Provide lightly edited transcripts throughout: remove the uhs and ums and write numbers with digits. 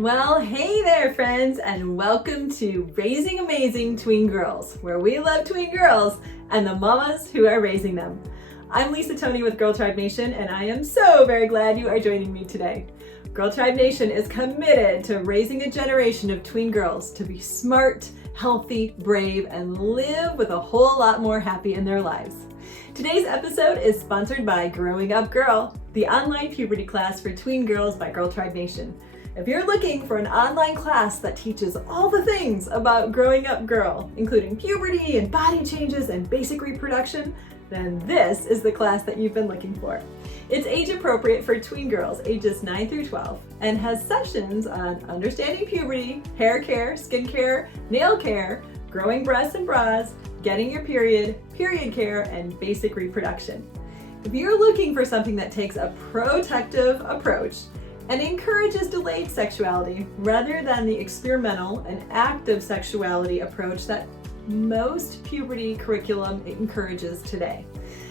Well, hey there, friends, and welcome to Raising Amazing Tween Girls, where we love tween girls and the mamas who are raising them. I'm Lisa Tony with Girltribe Nation, and I am so very glad you are joining me today. Girltribe Nation is committed to raising a generation of tween girls to be smart, healthy, brave, and live with a whole lot more happy in their lives. Today's episode is sponsored by Growing Up Girl, the online puberty class for tween girls by Girltribe Nation. If you're looking for an online class that teaches all the things about growing up girl, including puberty and body changes and basic reproduction, then this is the class that you've been looking for. It's age appropriate for tween girls ages 9 through 12 and has sessions on understanding puberty, hair care, skin care, nail care, growing breasts and bras, getting your period care, and basic reproduction. If you're looking for something that takes a protective approach and encourages delayed sexuality rather than the experimental and active sexuality approach that most puberty curriculum encourages today,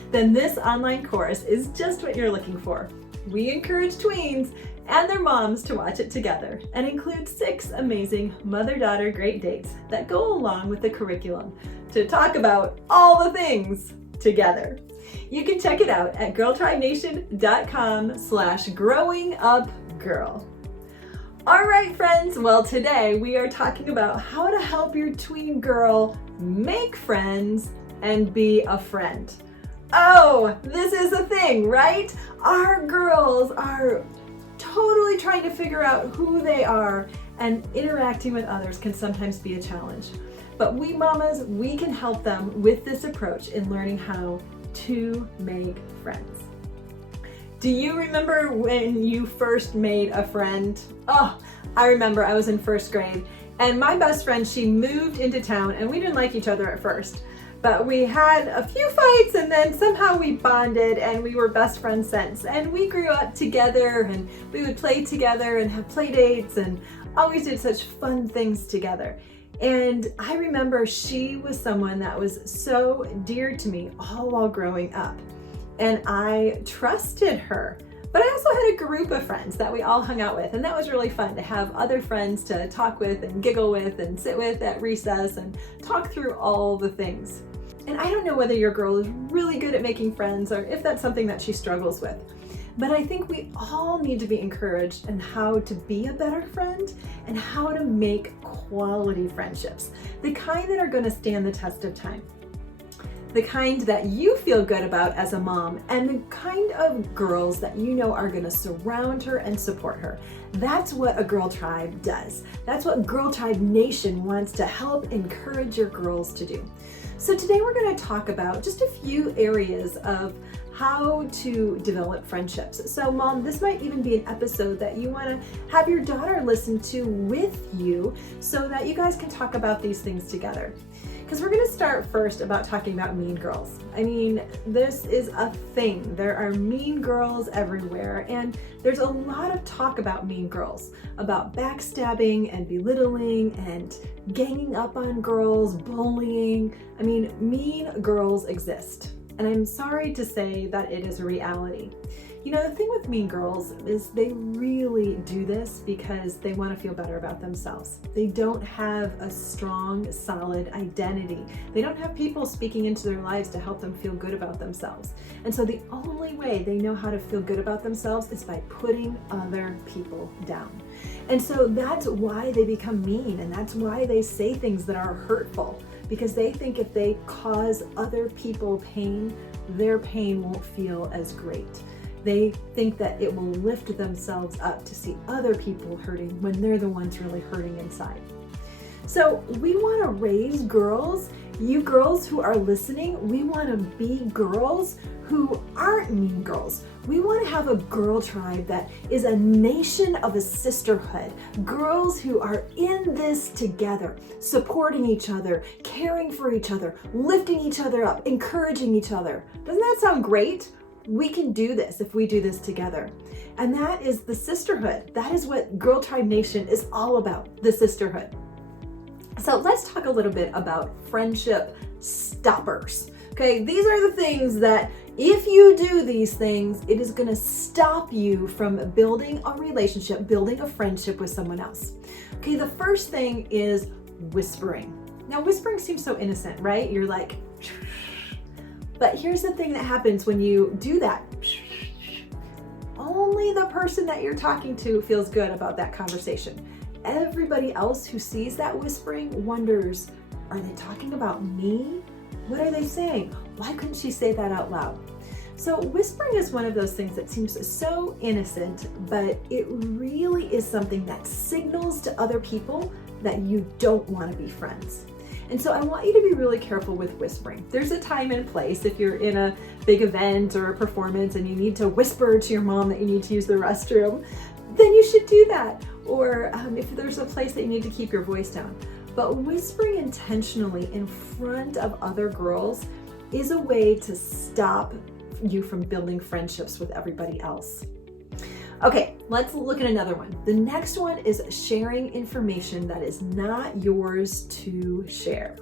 then this online course is just what you're looking for. We encourage tweens and their moms to watch it together and include 6 amazing mother-daughter great dates that go along with the curriculum to talk about all the things together. You can check it out at girltribenation.com/growingupgirl. All right, friends. Well, today we are talking about how to help your tween girl make friends and be a friend. Oh, this is a thing, right? Our girls are totally trying to figure out who they are, and interacting with others can sometimes be a challenge. But we mamas, we can help them with this approach in learning how to make friends. Do you remember when you first made a friend? Oh, I remember I was in 1st grade and my best friend, she moved into town and we didn't like each other at first, but we had a few fights and then somehow we bonded and we were best friends since. And we grew up together and we would play together and have play dates and always did such fun things together. And I remember she was someone that was so dear to me all while growing up. And I trusted her. But I also had a group of friends that we all hung out with, and that was really fun to have other friends to talk with and giggle with and sit with at recess and talk through all the things. And I don't know whether your girl is really good at making friends or if that's something that she struggles with. But I think we all need to be encouraged in how to be a better friend and how to make quality friendships, the kind that are going to stand the test of time, the kind that you feel good about as a mom, and the kind of girls that you know are going to surround her and support her. That's what a Girl Tribe does. That's what Girltribe Nation wants to help encourage your girls to do. So today we're going to talk about just a few areas of how to develop friendships. So mom, this might even be an episode that you want to have your daughter listen to with you so that you guys can talk about these things together. Because we're going to start first about talking about mean girls. I mean, this is a thing. There are mean girls everywhere, and there's a lot of talk about mean girls, about backstabbing and belittling and ganging up on girls, bullying. I mean, mean girls exist. And I'm sorry to say that it is a reality. You know, the thing with mean girls is they really do this because they want to feel better about themselves. They don't have a strong, solid identity. They don't have people speaking into their lives to help them feel good about themselves. And so the only way they know how to feel good about themselves is by putting other people down. And so that's why they become mean, and that's why they say things that are hurtful, because they think if they cause other people pain, their pain won't feel as great. They think that it will lift themselves up to see other people hurting when they're the ones really hurting inside. So we want to raise girls, you girls who are listening, we want to be girls who aren't mean girls. We want to have a girl tribe that is a nation of a sisterhood. Girls who are in this together, supporting each other, caring for each other, lifting each other up, encouraging each other. Doesn't that sound great? We can do this if we do this together. And that is the sisterhood. That is what Girltribe Nation is all about, the sisterhood. So let's talk a little bit about friendship stoppers. Okay, these are the things that If you do these things, it is going to stop you from building a relationship, building a friendship with someone else. Okay, the first thing is whispering. Now, whispering seems so innocent, right? You're like, but here's the thing that happens when you do that. Only the person that you're talking to feels good about that conversation. Everybody else who sees that whispering wonders, are they talking about me? What are they saying? Why couldn't she say that out loud? So whispering is one of those things that seems so innocent, but it really is something that signals to other people that you don't want to be friends. And so I want you to be really careful with whispering. There's a time and place. If you're in a big event or a performance and you need to whisper to your mom that you need to use the restroom, then you should do that. Or if there's a place that you need to keep your voice down. But whispering intentionally in front of other girls is a way to stop you from building friendships with everybody else. Okay, let's look at another one. The next one is sharing information that is not yours to share.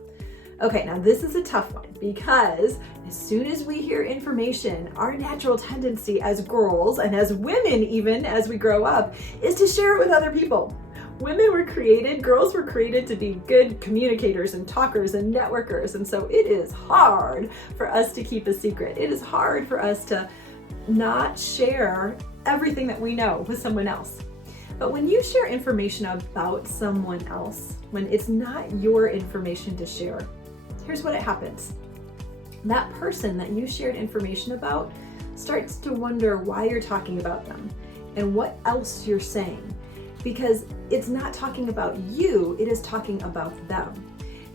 Okay, now this is a tough one because as soon as we hear information, our natural tendency as girls and as women, even as we grow up, is to share it with other people. Girls were created to be good communicators and talkers and networkers. And so it is hard for us to keep a secret. It is hard for us to not share everything that we know with someone else. But when you share information about someone else, when it's not your information to share, here's what happens. That person that you shared information about starts to wonder why you're talking about them and what else you're saying, because it's not talking about you, it is talking about them.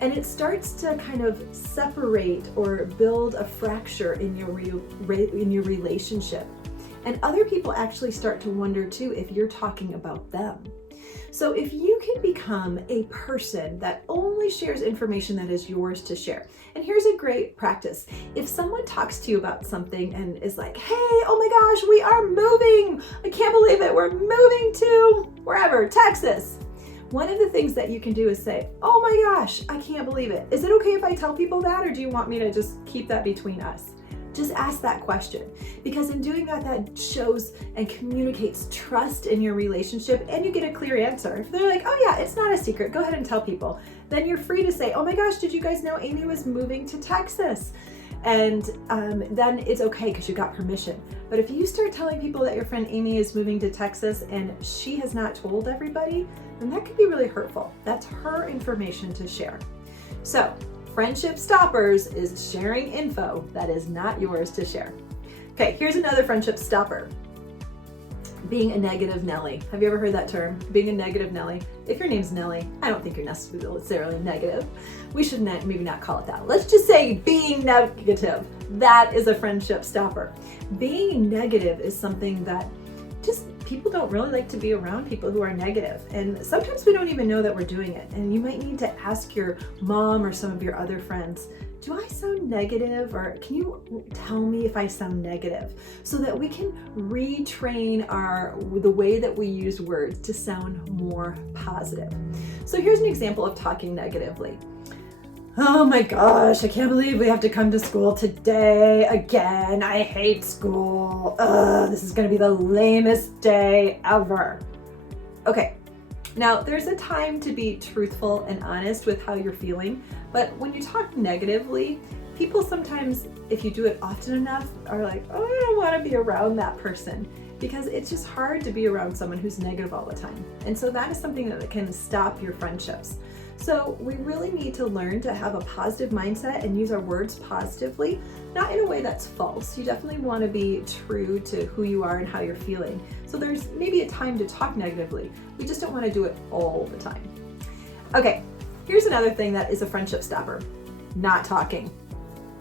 And it starts to kind of separate or build a fracture in your relationship. And other people actually start to wonder too if you're talking about them. So if you can become a person that only shares information that is yours to share, and here's a great practice. If someone talks to you about something and is like, hey, oh my gosh, we are moving. I can't believe it. We're moving to wherever, Texas. One of the things that you can do is say, oh my gosh, I can't believe it. Is it okay if I tell people that, or do you want me to just keep that between us? Just ask that question, because in doing that, that shows and communicates trust in your relationship, and you get a clear answer. If they're like, oh yeah, it's not a secret, go ahead and tell people, then you're free to say, oh my gosh, did you guys know Amy was moving to Texas? And then it's okay because you got permission. But if you start telling people that your friend Amy is moving to Texas and she has not told everybody, then that could be really hurtful. That's her information to share. So friendship stoppers is sharing info that is not yours to share. Okay, here's another friendship stopper. Being a negative Nellie. Have you ever heard that term? Being a negative Nellie. If your name's Nellie, I don't think you're necessarily negative. We should maybe not call it that. Let's just say being negative. That is a friendship stopper. Being negative is something that just people don't really like to be around people who are negative. And sometimes we don't even know that we're doing it. And you might need to ask your mom or some of your other friends, do I sound negative? Or can you tell me if I sound negative? So that we can retrain the way that we use words to sound more positive. So here's an example of talking negatively. Oh my gosh, I can't believe we have to come to school today again. I hate school. This is gonna be the lamest day ever. Okay, now there's a time to be truthful and honest with how you're feeling, but when you talk negatively, people sometimes, if you do it often enough, are like, oh, I don't wanna be around that person, because it's just hard to be around someone who's negative all the time. And so that is something that can stop your friendships. So we really need to learn to have a positive mindset and use our words positively, not in a way that's false. You definitely want to be true to who you are and how you're feeling. So there's maybe a time to talk negatively. We just don't want to do it all the time. Okay, here's another thing that is a friendship stopper. Not talking.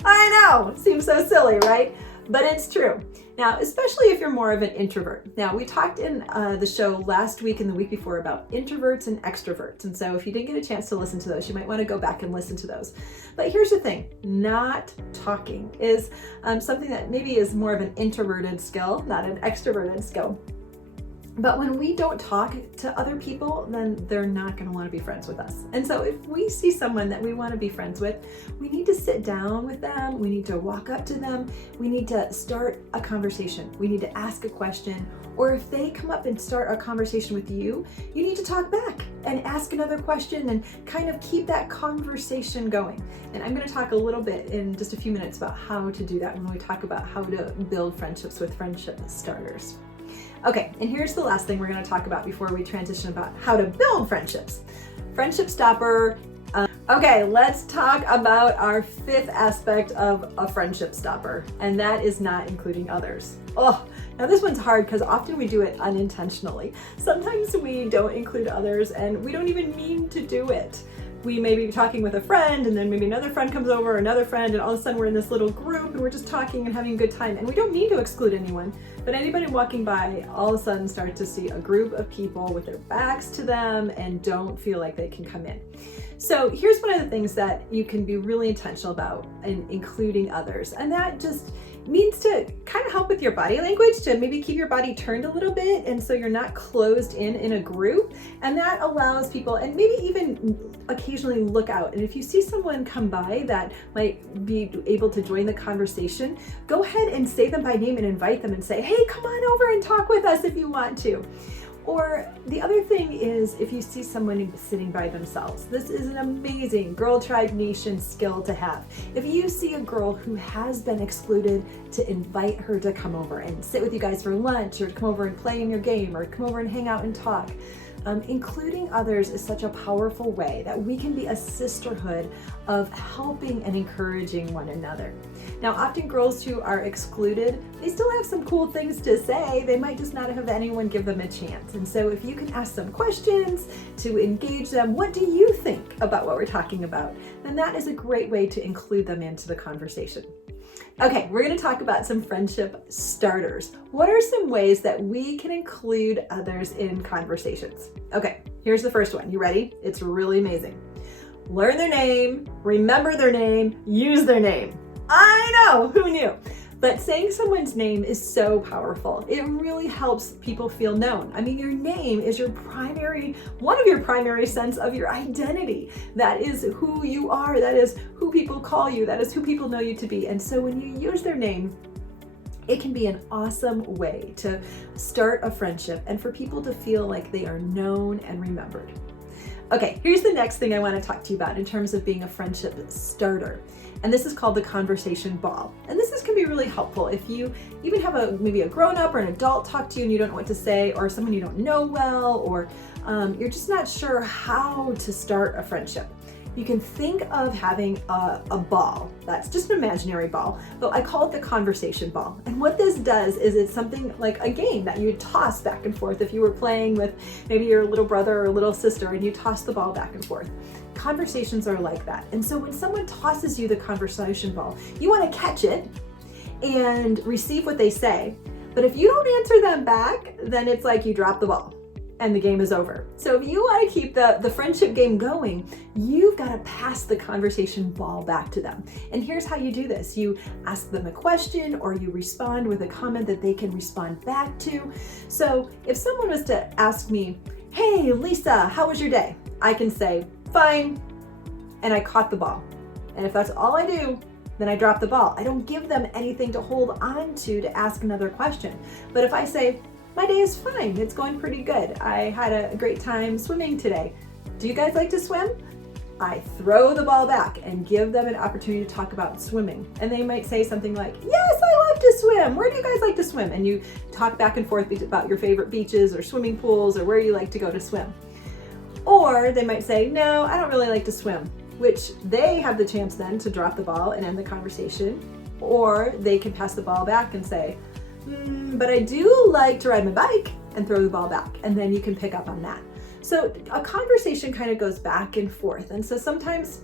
I know, it seems so silly, right? But it's true. Now, especially if you're more of an introvert. Now, we talked in the show last week and the week before about introverts and extroverts. And so if you didn't get a chance to listen to those, you might want to go back and listen to those. But here's the thing, not talking is something that maybe is more of an introverted skill, not an extroverted skill. But when we don't talk to other people, then they're not going to want to be friends with us. And so if we see someone that we want to be friends with, we need to sit down with them. We need to walk up to them. We need to start a conversation. We need to ask a question. Or if they come up and start a conversation with you, you need to talk back and ask another question and kind of keep that conversation going. And I'm going to talk a little bit in just a few minutes about how to do that when we talk about how to build friendships with friendship starters. Okay, and here's the last thing we're going to talk about before we transition about how to build friendships. Friendship stopper. Okay, let's talk about our fifth aspect of a friendship stopper, and that is not including others. Oh, now this one's hard because often we do it unintentionally. Sometimes we don't include others and we don't even mean to do it. We may be talking with a friend and then maybe another friend comes over, another friend, and all of a sudden we're in this little group and we're just talking and having a good time. And we don't mean to exclude anyone, but anybody walking by all of a sudden starts to see a group of people with their backs to them and don't feel like they can come in. So here's one of the things that you can be really intentional about in including others. And that just means to kind of help with your body language, to maybe keep your body turned a little bit, and so you're not closed in a group. And that allows people, and maybe even occasionally look out. And if you see someone come by that might be able to join the conversation, go ahead and say them by name and invite them and say, hey, come on over and talk with us if you want to. Or the other thing is, if you see someone sitting by themselves, this is an amazing Girltribe Nation skill to have. If you see a girl who has been excluded, to invite her to come over and sit with you guys for lunch, or to come over and play in your game, or come over and hang out and talk. Including others is such a powerful way that we can be a sisterhood of helping and encouraging one another. Now, often girls who are excluded, they still have some cool things to say. They might just not have anyone give them a chance. And so if you can ask some questions to engage them, what do you think about what we're talking about? Then that is a great way to include them into the conversation. Okay, we're going to talk about some friendship starters. What are some ways that we can include others in conversations? Okay, here's the first one. You ready? It's really amazing. Learn their name, remember their name, use their name. I know, who knew? But saying someone's name is so powerful. It really helps people feel known. I mean, your name is one of your primary sense of your identity. That is who you are. That is who people call you. That is who people know you to be. And so when you use their name, it can be an awesome way to start a friendship and for people to feel like they are known and remembered. Okay, here's the next thing I want to talk to you about in terms of being a friendship starter. And this is called the conversation ball. And this can be really helpful if you even have maybe a grown-up or an adult talk to you and you don't know what to say, or someone you don't know well, or you're just not sure how to start a friendship. You can think of having a ball. That's just an imaginary ball, but I call it the conversation ball. And what this does is it's something like a game that you toss back and forth if you were playing with maybe your little brother or little sister and you toss the ball back and forth. Conversations are like that. And so when someone tosses you the conversation ball, you want to catch it and receive what they say. But if you don't answer them back, then it's like you drop the ball and the game is over. So if you want to keep the friendship game going, you've got to pass the conversation ball back to them. And here's how you do this. You ask them a question or you respond with a comment that they can respond back to. So if someone was to ask me, hey, Lisa, how was your day? I can say, fine, and I caught the ball. And if that's all I do, then I drop the ball. I don't give them anything to hold on to ask another question. But if I say, my day is fine, it's going pretty good. I had a great time swimming today. Do you guys like to swim? I throw the ball back and give them an opportunity to talk about swimming. And they might say something like, yes, I love to swim. Where do you guys like to swim? And you talk back and forth about your favorite beaches or swimming pools or where you like to go to swim. Or they might say, no, I don't really like to swim, which they have the chance then to drop the ball and end the conversation. Or they can pass the ball back and say, but I do like to ride my bike, and throw the ball back. And then you can pick up on that. So a conversation kind of goes back and forth. And so sometimes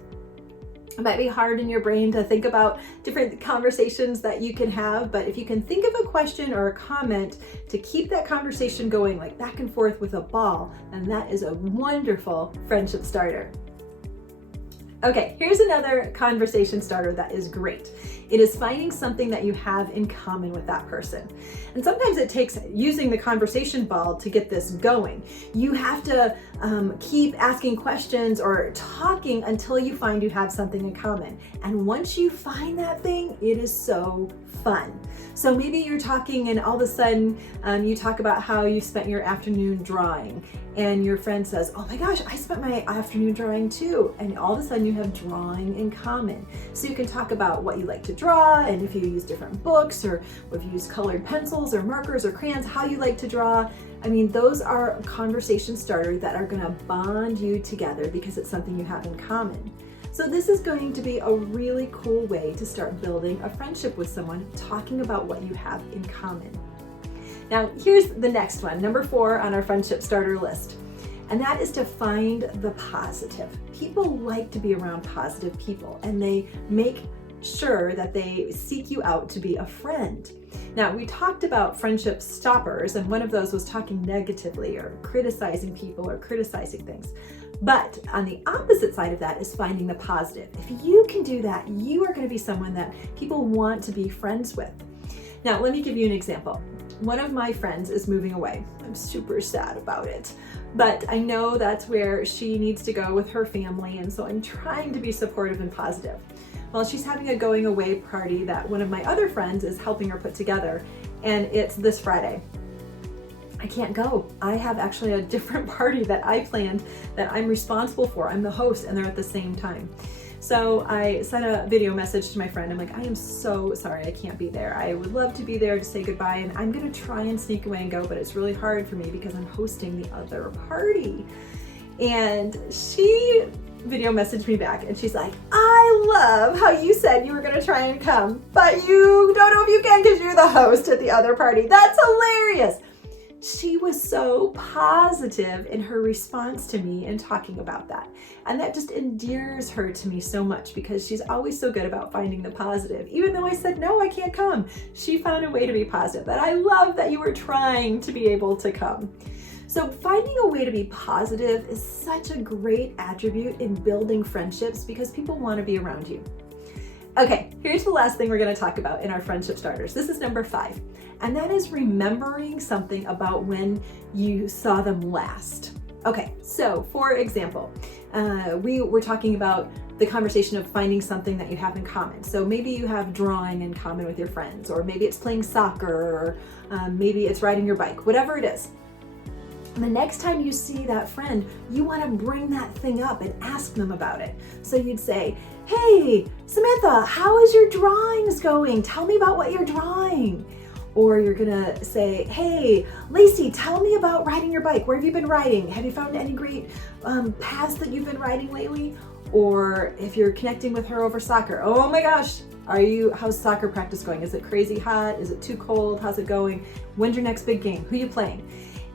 it might be hard in your brain to think about different conversations that you can have, but if you can think of a question or a comment to keep that conversation going like back and forth with a ball, then that is a wonderful friendship starter. Okay, here's another conversation starter that is great. It is finding something that you have in common with that person. And sometimes it takes using the conversation ball to get this going. You have to keep asking questions or talking until you find you have something in common. And once you find that thing, it is so fun. So maybe you're talking and all of a sudden you talk about how you spent your afternoon drawing, and your friend says, oh my gosh, I spent my afternoon drawing too. And all of a sudden you have drawing in common. So you can talk about what you like to draw, and if you use different books, or if you use colored pencils or markers or crayons, how you like to draw. I mean, those are conversation starters that are gonna bond you together because it's something you have in common. So this is going to be a really cool way to start building a friendship with someone, talking about what you have in common. Now, here's the next one, number 4 on our friendship starter list, and that is to find the positive. People like to be around positive people, and they make sure that they seek you out to be a friend. Now, we talked about friendship stoppers, and one of those was talking negatively or criticizing people or criticizing things. But on the opposite side of that is finding the positive. If you can do that, you are going to be someone that people want to be friends with. Now, let me give you an example. One of my friends is moving away. I'm super sad about it, but I know that's where she needs to go with her family, and so I'm trying to be supportive and positive. Well, she's having a going away party that one of my other friends is helping her put together, and it's this Friday. I can't go. I have actually a different party that I planned that I'm responsible for. I'm the host, and they're at the same time. So I sent a video message to my friend. I'm like, I am so sorry I can't be there. I would love to be there to say goodbye, and I'm gonna try and sneak away and go, but it's really hard for me because I'm hosting the other party. And she video messaged me back, and she's like, I love how you said you were gonna try and come, but you don't know if you can because you're the host at the other party. That's hilarious. She was so positive in her response to me and talking about that. And that just endears her to me so much because she's always so good about finding the positive. Even though I said, no, I can't come, she found a way to be positive. And I love that you were trying to be able to come. So finding a way to be positive is such a great attribute in building friendships because people want to be around you. Okay, here's the last thing we're going to talk about in our friendship starters. This is number 5, and that is remembering something about when you saw them last. Okay, so for example, we were talking about the conversation of finding something that you have in common. So maybe you have drawing in common with your friends, or maybe it's playing soccer, or maybe it's riding your bike, whatever it is. And the next time you see that friend, you want to bring that thing up and ask them about it. So you'd say, hey, Samantha, how is your drawings going? Tell me about what you're drawing. Or you're gonna say, hey, Lacey, tell me about riding your bike. Where have you been riding? Have you found any great paths that you've been riding lately? Or if you're connecting with her over soccer, oh my gosh, how's soccer practice going? Is it crazy hot? Is it too cold? How's it going? When's your next big game? Who are you playing?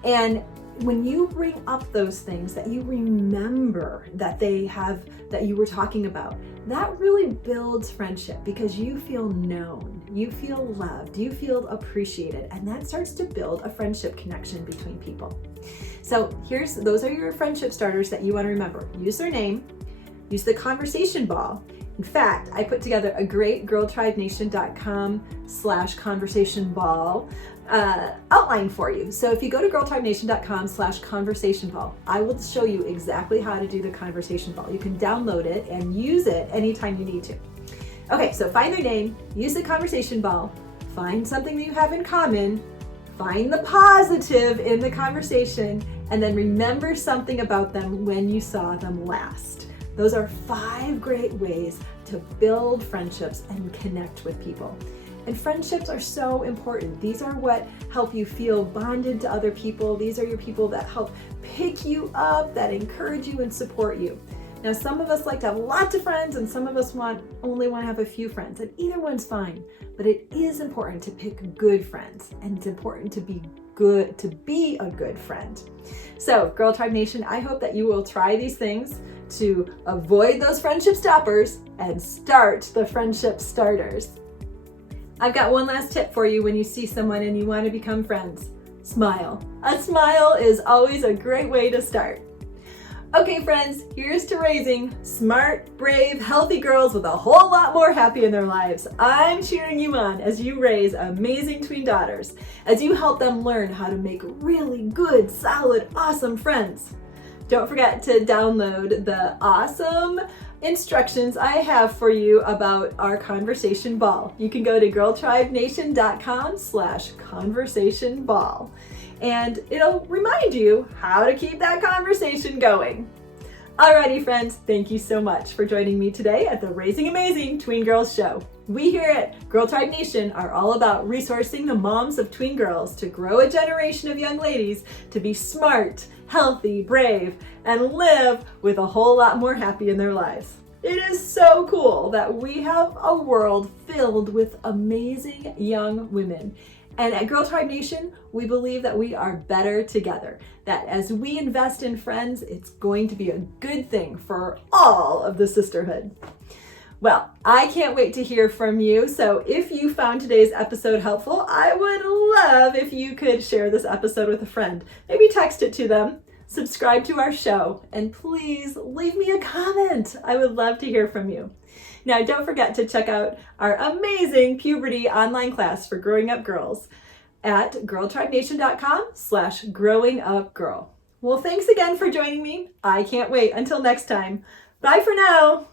And when you bring up those things that you remember that you were talking about, that really builds friendship because you feel known, you feel loved, you feel appreciated, and that starts to build a friendship connection between people. So those are your friendship starters that you want to remember. Use their name, use the conversation ball. In fact, I put together a great girltribenation.com/conversation ball outline for you. So if you go to girltribenation.com/conversation ball, I will show you exactly how to do the conversation ball. You can download it and use it anytime you need to. Okay, so find their name, use the conversation ball, find something that you have in common, find the positive in the conversation, and then remember something about them when you saw them last. Those are 5 great ways to build friendships and connect with people. And friendships are so important. These are what help you feel bonded to other people. These are your people that help pick you up, that encourage you and support you. Now, some of us like to have lots of friends, and some of us only want to have a few friends, and either one's fine. But it is important to pick good friends, and it's important to be a good friend. So, Girltribe Nation, I hope that you will try these things to avoid those friendship stoppers and start the friendship starters. I've got one last tip for you when you see someone and you want to become friends. Smile. A smile is always a great way to start. Okay friends, here's to raising smart, brave, healthy girls with a whole lot more happy in their lives. I'm cheering you on as you raise amazing tween daughters, as you help them learn how to make really good, solid, awesome friends. Don't forget to download the awesome instructions I have for you about our conversation ball. You can go to girltribenation.com/conversation ball. And it'll remind you how to keep that conversation going. Alrighty friends, thank you so much for joining me today at the Raising Amazing Tween Girls Show. We here at Girltribe Nation are all about resourcing the moms of tween girls to grow a generation of young ladies to be smart, healthy, brave, and live with a whole lot more happy in their lives. It is so cool that we have a world filled with amazing young women. And at Girltribe Nation, we believe that we are better together. That as we invest in friends, it's going to be a good thing for all of the sisterhood. Well, I can't wait to hear from you. So if you found today's episode helpful, I would love if you could share this episode with a friend. Maybe text it to them, subscribe to our show, and please leave me a comment. I would love to hear from you. Now, don't forget to check out our amazing puberty online class for growing up girls at girltribenation.com/growingupgirl. Well, thanks again for joining me. I can't wait until next time. Bye for now.